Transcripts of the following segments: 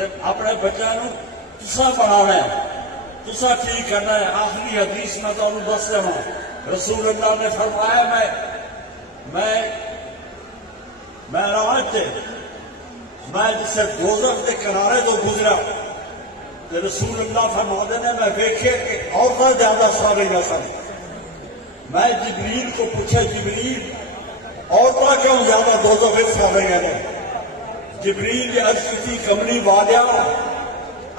اپنے بچوں کو تسا بنانا ہے، تسا ٹھیک کرنا ہے۔ آخری حدیث میں تو دس دوں، رسول اللہ نے فرمایا میں راج تھے، میں جسے دوزخ کے کنارے تو گزرا تو رسول اللہ فرماتے ہیں میں ویکھے کہ عورتیں زیادہ سواری نہ سن۔ میں جبریل کو پوچھا جبریل عورتیں کیوں زیادہ دوزخ سواری ہیں؟ جبریل نے عرض کی کملی والیا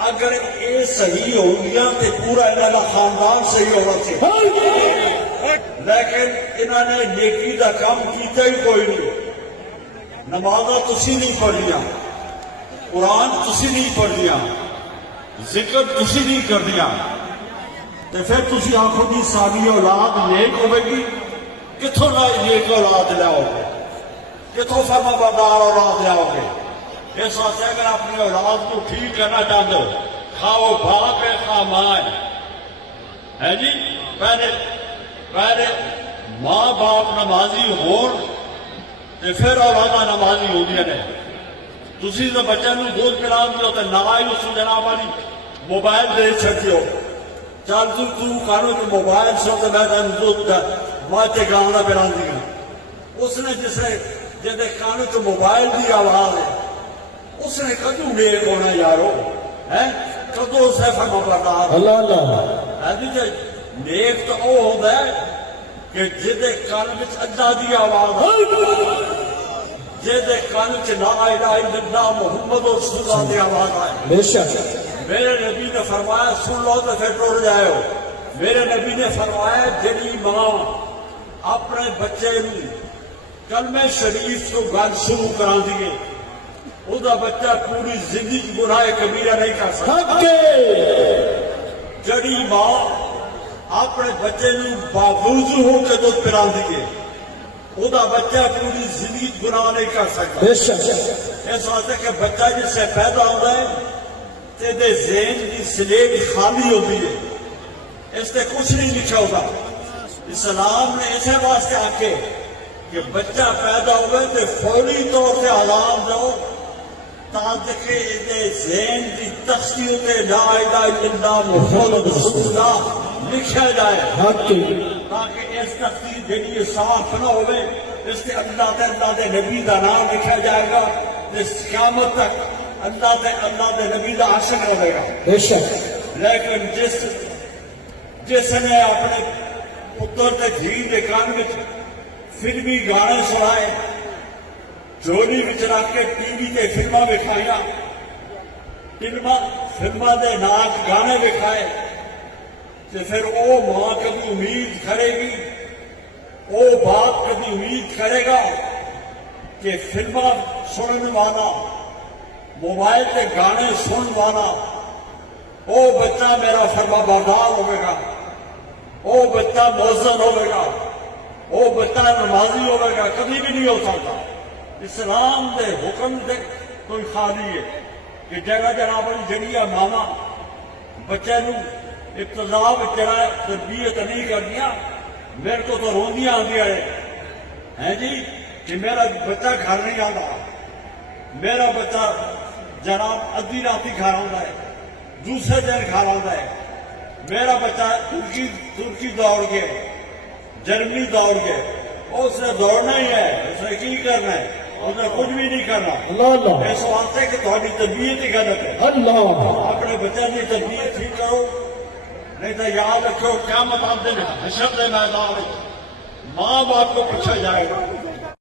اگر یہ صحیح ہو گیا تو پورا انہوں کا خاندان صحیح ہونا چاہیے، لیکن انہوں نے نیکی کا کام کیتا ہی کوئی نہیں۔ نمازاں تسی نہیں پڑھیاں، قرآن تسی نہیں پڑھیاں، ذکر تسی نہیں کردیاں، تو پھر تسی آنکھوں کی ساری اولاد نیک ہوئے گی؟ کتوں نیک اولاد لاؤ گے؟ کتوں فرما بردار اولاد لاؤ گے؟ اس واسطے اگر اپنی اولاد کو ٹھیک کرنا چاہتے ہو، کھاؤ باپ ہے خواہ ماں ہے جی، پہلے ماں باپ نمازی ہون تے پھر اولاداں نمازی ہو گیا نے۔ تسی تو بچوں کو دودھ پلا دیو تے نوائی اس جناب والی موبائل دے چھڈیو، چل تو کانو تو موبائل سو تے میں تینوں دودھ ماں تے گاؤں دا پلا دیا۔ اس نے جدے کانو تو موبائل دی آواز ہے، اس نے کدو نیک ہونا یارو ہے؟ کدو اسے فرما بردار اللہ اللہ نیک تو وہ ہوتا ہے کہ جدے کان وچ اللہ دی آواز جدے کان وچ لا الہ الا اللہ محمد رسول اللہ دی آواز آئے۔ بے شک میرے نبی نے فرمایا سن لو تو پھر ٹر جائے ہو۔ میرے نبی نے فرمایا جڑی ماں اپنے بچے نو کلمہ شریف تو گل شروع کرا دیے وہ بچہ پوری زندگی گناہ کبیرہ نہیں کر سکتا۔ جڑی ماں اپنے بچے نو باوضو ہو کے دودھ پلا دیے وہ بچہ پوری زندگی گناہ نہیں کر سکتا۔ اس واسطے کہ بچہ جس سے پیدا ہوتا ہے تے ذہن کی سلیٹ خالی ہوتی ہے، اس سے کچھ نہیں لکھا ہوتا۔ اسلام نے اسے واسطے آکے کہ بچہ پیدا ہوئے تو فوری طور سے اذان دو تاکہ ذہن کی تختی ہوتے لا الہ الا اللہ محمد رسول اللہ لکھا جائے، تاکہ اس تختی جڑی صاف نہ ہوئے اس سے اللہ دے نبی کا نام لکھا جائے گا، اس قیامت تک اللہ دے نبی کا عاشق رہے گا۔ لیکن جس نے اپنے پتر تے دھی دے کان وچ فلمی گانے سنائے، جولی وچ رکھ کے ٹی وی تے فلماں وکھائیاں، فلماں دے ناچ گانے وکھائے، تے پھر او ماں کبھی امید کرے گی، او باپ کبھی امید کرے گا کہ فلماں سننے والا، موبائل تے گانے سن والا او بچہ میرا فرما بردار ہوئے گا، او بچہ مؤذن ہوئے گا، او بچہ نمازی ہوئے گا؟ کبھی بھی نہیں ہو سکتا۔ اسلام دے حکم دے کوئی خالی ہے کہ جگہ جناب جڑیاں ماما بچے نو ابتدا جڑا تربیت نہیں کردیاں، میرے کو تو روندیاں آندیاں ہیں جی کہ میرا بچہ گھر نہیں آتا، میرا بچہ جناب ادھی راتی گھر آتا ہے، دوسرے دن گھر آتا ہے، میرا بچہ ترکی دوڑ گئے، جرمنی دوڑ گئے، اس نے دوڑنا ہی ہے، اس نے کی کرنا ہے؟ اس نے کچھ بھی نہیں کرنا۔ اس واسطے کہ تھوڑی تربیت ہی غلط ہے۔ اپنے بچے کی تربیت ٹھیک کرو، نہیں تو یاد رکھو قیامت آتے ہیں حشر دے میدان ماں باپ کو پوچھا جائے گا